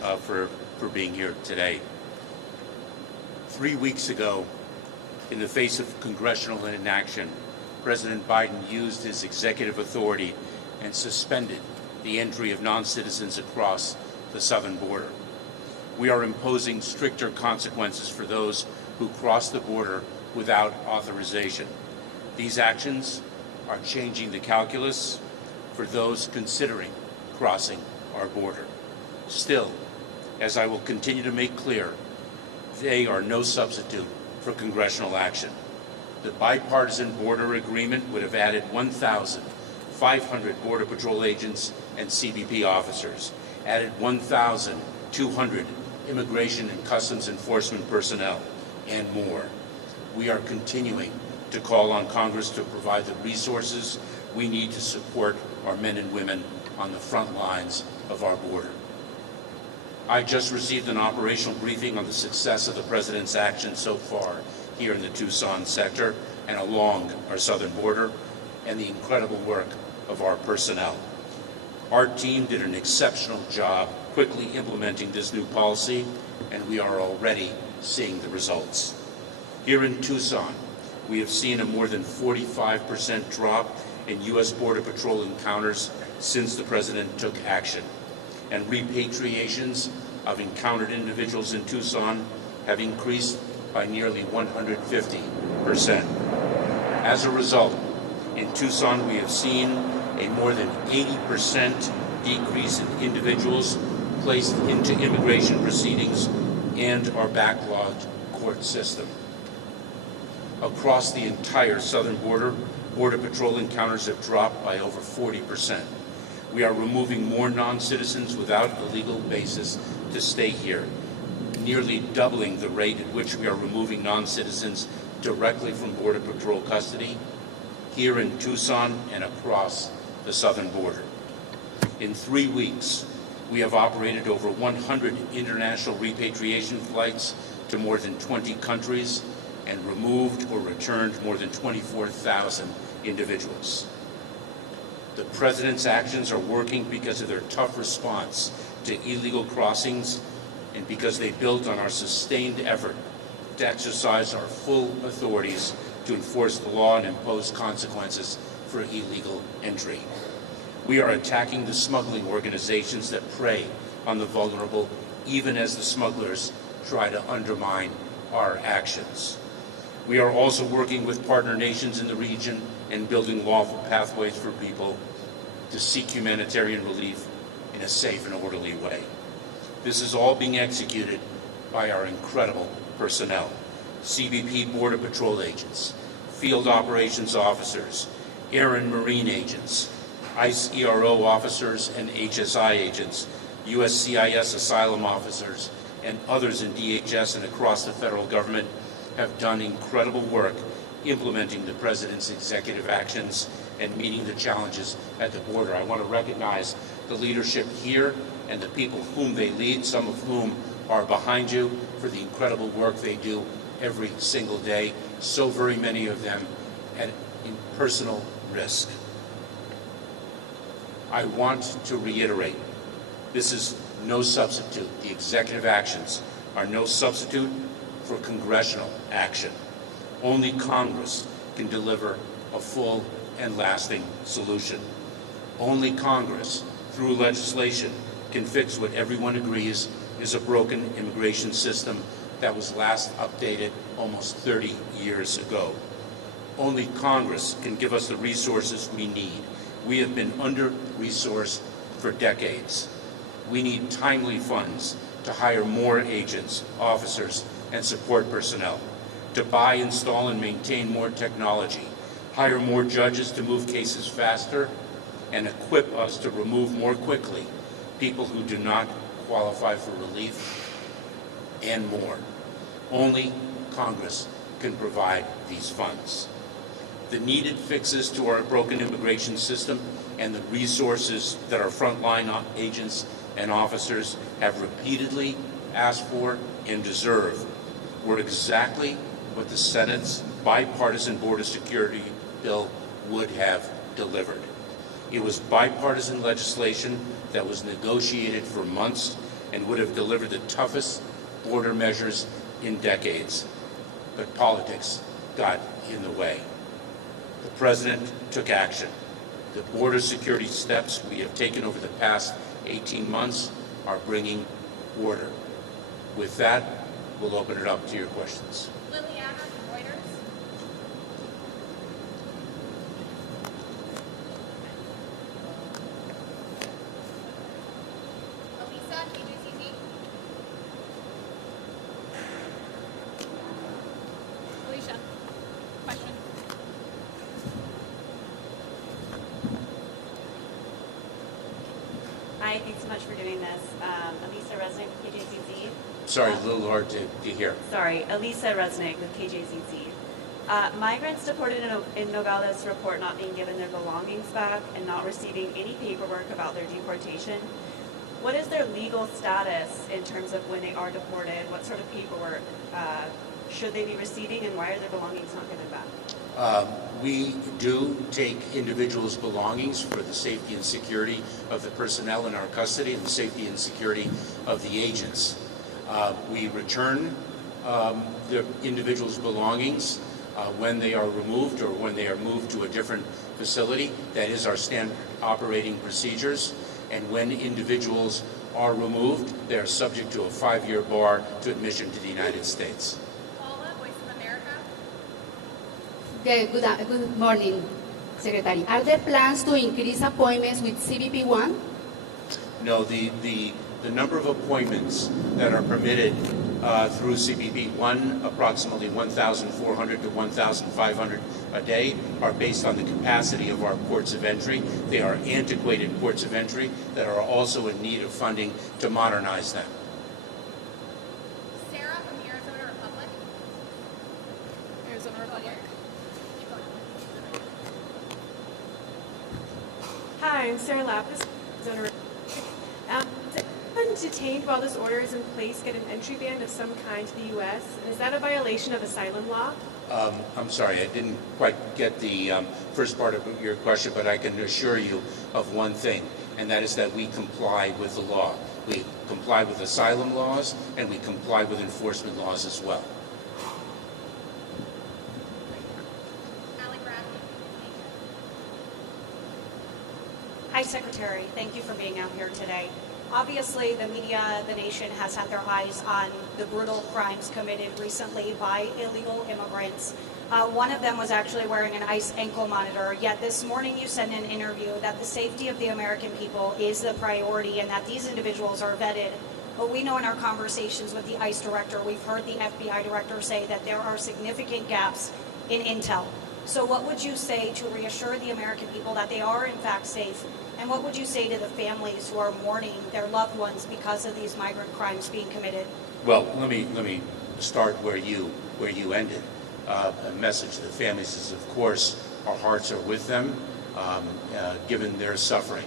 for being here today. 3 weeks ago, in the face of congressional inaction, President Biden used his executive authority and suspended the entry of non-citizens across the southern border. We are imposing stricter consequences for those who cross the border without authorization. These actions are changing the calculus for those considering crossing our border. Still, as I will continue to make clear, they are no substitute for congressional action. The bipartisan border agreement would have added 1,500 Border Patrol agents and CBP officers, added 1,200 Immigration and Customs Enforcement personnel, and more. We are continuing to call on Congress to provide the resources we need to support our men and women on the front lines of our border. I just received an operational briefing on the success of the President's action so far here in the Tucson sector and along our southern border, and the incredible work of our personnel. Our team did an exceptional job quickly implementing this new policy, and we are already seeing the results. Here in Tucson, we have seen a more than 45% drop in U.S. Border Patrol encounters since the President took action, and repatriations of encountered individuals in Tucson have increased by nearly 150%. As a result, in Tucson we have seen a more than 80% decrease in individuals placed into immigration proceedings and our backlogged court system. Across the entire southern border, Border Patrol encounters have dropped by over 40%. We are removing more non-citizens without a legal basis to stay here, nearly doubling the rate at which we are removing non-citizens directly from Border Patrol custody here in Tucson and across the southern border. In 3 weeks, we have operated over 100 international repatriation flights to more than 20 countries and removed or returned more than 24,000 individuals. The President's actions are working because of their tough response to illegal crossings and because they built on our sustained effort to exercise our full authorities to enforce the law and impose consequences for illegal entry. We are attacking the smuggling organizations that prey on the vulnerable, even as the smugglers try to undermine our actions. We are also working with partner nations in the region and building lawful pathways for people to seek humanitarian relief in a safe and orderly way. This is all being executed by our incredible personnel: CBP Border Patrol agents, field operations officers, air and marine agents, ICE ERO officers and HSI agents, USCIS asylum officers, and others in DHS and across the federal government have done incredible work implementing the President's executive actions and meeting the challenges at the border. I want to recognize the leadership here and the people whom they lead, some of whom are behind you, for the incredible work they do every single day, so very many of them in personal risk. I want to reiterate, this is no substitute. The executive actions are no substitute for congressional action. Only Congress can deliver a full and lasting solution. Only Congress, through legislation, can fix what everyone agrees is a broken immigration system that was last updated almost 30 years ago. Only Congress can give us the resources we need. We have been under-resourced for decades. We need timely funds to hire more agents, officers, and support personnel, to buy, install, and maintain more technology, hire more judges to move cases faster, and equip us to remove more quickly people who do not qualify for relief, and more. Only Congress can provide these funds. The needed fixes to our broken immigration system and the resources that our frontline agents and officers have repeatedly asked for and deserve were exactly what the Senate's bipartisan border security bill would have delivered. It was bipartisan legislation that was negotiated for months and would have delivered the toughest border measures in decades. But politics got in the way. The President took action. The border security steps we have taken over the past 18 months are bringing order. With that, we'll open it up to your questions. Liliana from Reuters. Elisa, KJCZ. Alicia, question. Hi, thanks so much for doing this. Elisa Resnick with KJCZ. Sorry, a little hard to hear. Sorry, Elisa Resnick with KJCZ. Migrants deported in Nogales report not being given their belongings back and not receiving any paperwork about their deportation. What is their legal status in terms of when they are deported? What sort of paperwork should they be receiving, and why are their belongings not given back? We do take individuals' belongings for the safety and security of the personnel in our custody and the safety and security of the agents. We return the individuals' belongings when they are removed or when they are moved to a different facility. That is our standard operating procedures. And when individuals are removed, they are subject to a 5-year bar to admission to the United States. Paula, Voice of America. Okay, good morning, Secretary. Are there plans to increase appointments with CBP-1? No, the number of appointments that are permitted through CBP-1, approximately 1,400 to 1,500 a day, are based on the capacity of our ports of entry. They are antiquated ports of entry that are also in need of funding to modernize them. Sarah from the Arizona Republic. Arizona Republic. Hi, I'm Sarah Lapis, Arizona Republic. Does anyone detained while this order is in place get an entry ban of some kind to the U.S.? And is that a violation of asylum law? I'm sorry, I didn't quite get the first part of your question, but I can assure you of one thing, and that is that we comply with the law. We comply with asylum laws, and we comply with enforcement laws as well. Allie Bradley. Hi, Secretary. Thank you for being out here today. Obviously, the media, the nation has had their eyes on the brutal crimes committed recently by illegal immigrants. One of them was actually wearing an ICE ankle monitor, yet this morning you said in an interview that the safety of the American people is the priority and that these individuals are vetted. But we know in our conversations with the ICE director, we've heard the FBI director say that there are significant gaps in intel. So what would you say to reassure the American people that they are in fact safe? And what would you say to the families who are mourning their loved ones because of these migrant crimes being committed? Well, let me start where you ended. A message to the families is, of course, our hearts are with them, given their suffering.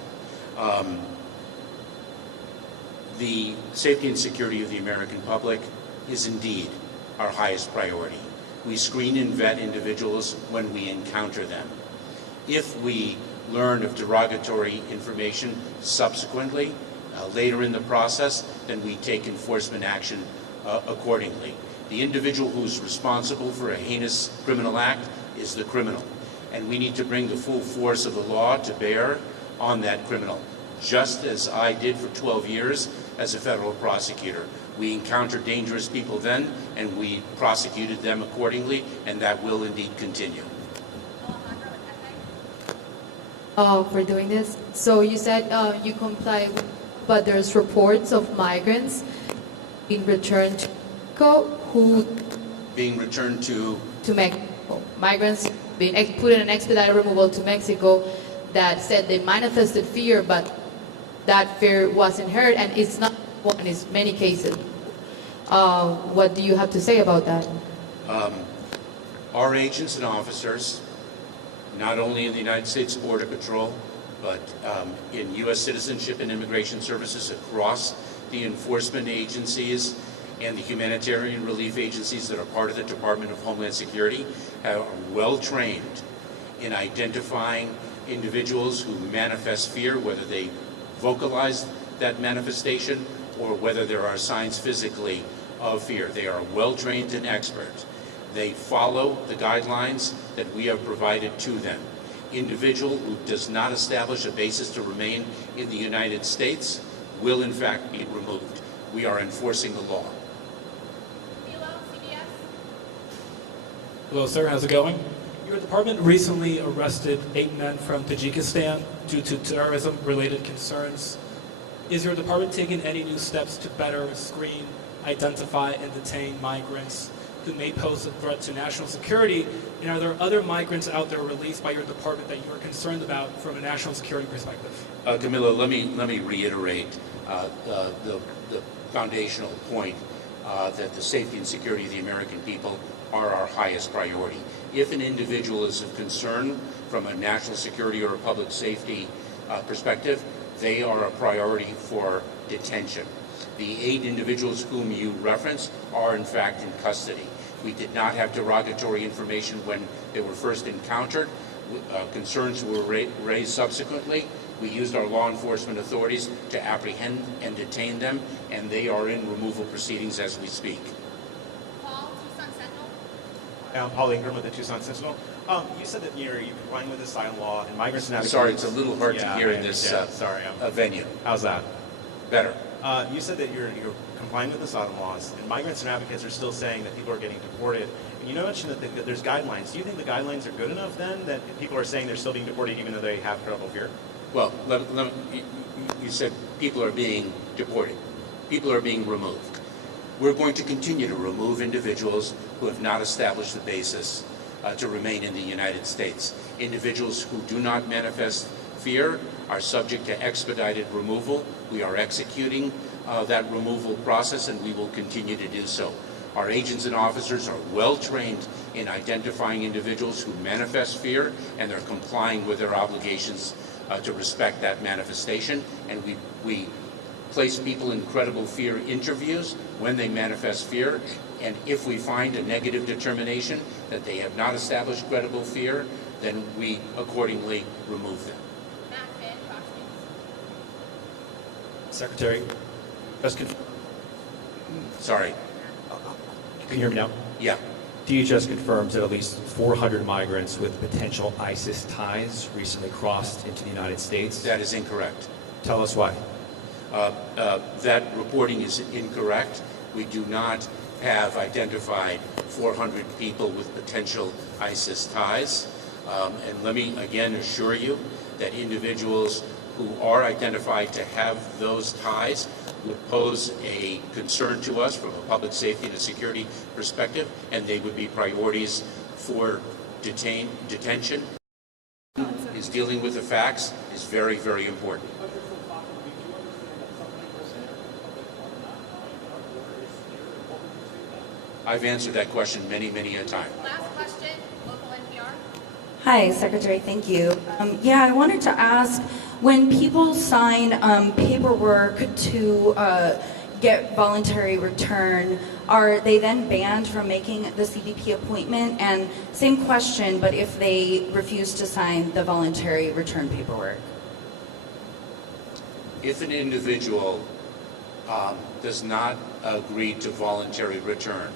The safety and security of the American public is indeed our highest priority. We screen and vet individuals when we encounter them. If we learn of derogatory information subsequently, later in the process, then we take enforcement action accordingly. The individual who's responsible for a heinous criminal act is the criminal, and we need to bring the full force of the law to bear on that criminal, just as I did for 12 years as a federal prosecutor. We encountered dangerous people then, and we prosecuted them accordingly, and that will indeed continue. For doing this. So you said you comply, but there's reports of migrants being returned to Mexico who... Being returned to Mexico. Migrants being put in an expedited removal to Mexico that said they manifested fear, but that fear wasn't heard, and it's not one, it's many cases. What do you have to say about that? Our agents and officers, not only in the United States Border Patrol, but in U.S. Citizenship and Immigration Services across the enforcement agencies and the humanitarian relief agencies that are part of the Department of Homeland Security, are well trained in identifying individuals who manifest fear, whether they vocalize that manifestation or whether there are signs physically of fear. They are well-trained and expert. They follow the guidelines that we have provided to them. Individual who does not establish a basis to remain in the United States will in fact be removed. We are enforcing the law. Philo, CBS. Hello, sir. How's it going? Your department recently arrested 8 men from Tajikistan due to terrorism-related concerns. Is your department taking any new steps to better screen, identify, and detain migrants who may pose a threat to national security? And are there other migrants out there released by your department that you are concerned about from a national security perspective? Camilo, let me reiterate the foundational point that the safety and security of the American people are our highest priority. If an individual is of concern from a national security or a public safety perspective, they are a priority for detention. The 8 individuals whom you referenced are in fact in custody. We did not have derogatory information when they were first encountered. Concerns were raised subsequently. We used our law enforcement authorities to apprehend and detain them, and they are in removal proceedings as we speak. Paul, Tucson Sentinel. I'm Paul Ingram with the Tucson Sentinel. You said that you're complying with the asylum law and migrants and I'm advocates. sorry, it's a little hard to hear I in this sorry, venue. how's that? Better. You said that you're complying with the asylum laws, and migrants and advocates are still saying that people are getting deported. And you mentioned that there's guidelines. Do you think the guidelines are good enough then, that people are saying they're still being deported even though they have credible fear? Well, you said people are being deported. People are being removed. We're going to continue to remove individuals who have not established the basis to remain in the United States. Individuals who do not manifest fear are subject to expedited removal. We are executing that removal process, and we will continue to do so. Our agents and officers are well trained in identifying individuals who manifest fear, and they're complying with their obligations to respect that manifestation. And we place people in credible fear interviews when they manifest fear, and if we find a negative determination that they have not established credible fear, then we accordingly remove them. Matt Finn, Fox News. Secretary, Sorry. can you hear me now? Yeah. DHS confirms that at least 400 migrants with potential ISIS ties recently crossed into the United States. That is incorrect. Tell us why. That reporting is incorrect. We do not have identified 400 people with potential ISIS ties. And let me again assure you that individuals who are identified to have those ties would pose a concern to us from a public safety and a security perspective, and they would be priorities for detention. Is dealing with the facts is very, very important. I've answered that question many, many a time. Last question, local NPR. Hi, Secretary. Thank you. I wanted to ask, when people sign paperwork to get voluntary return, are they then banned from making the CBP appointment? And same question, but if they refuse to sign the voluntary return paperwork? If an individual does not agree to voluntary return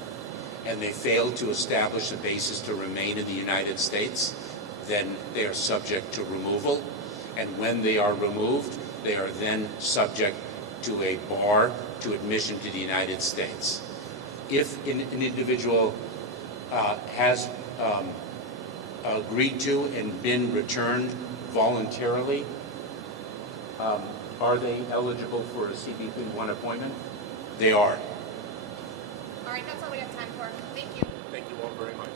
and they fail to establish a basis to remain in the United States, then they are subject to removal. And when they are removed, they are then subject to a bar to admission to the United States. If an individual has agreed to and been returned voluntarily, are they eligible for a CBP-1 appointment? They are. All right, that's all we have time for. Thank you. Thank you all very much.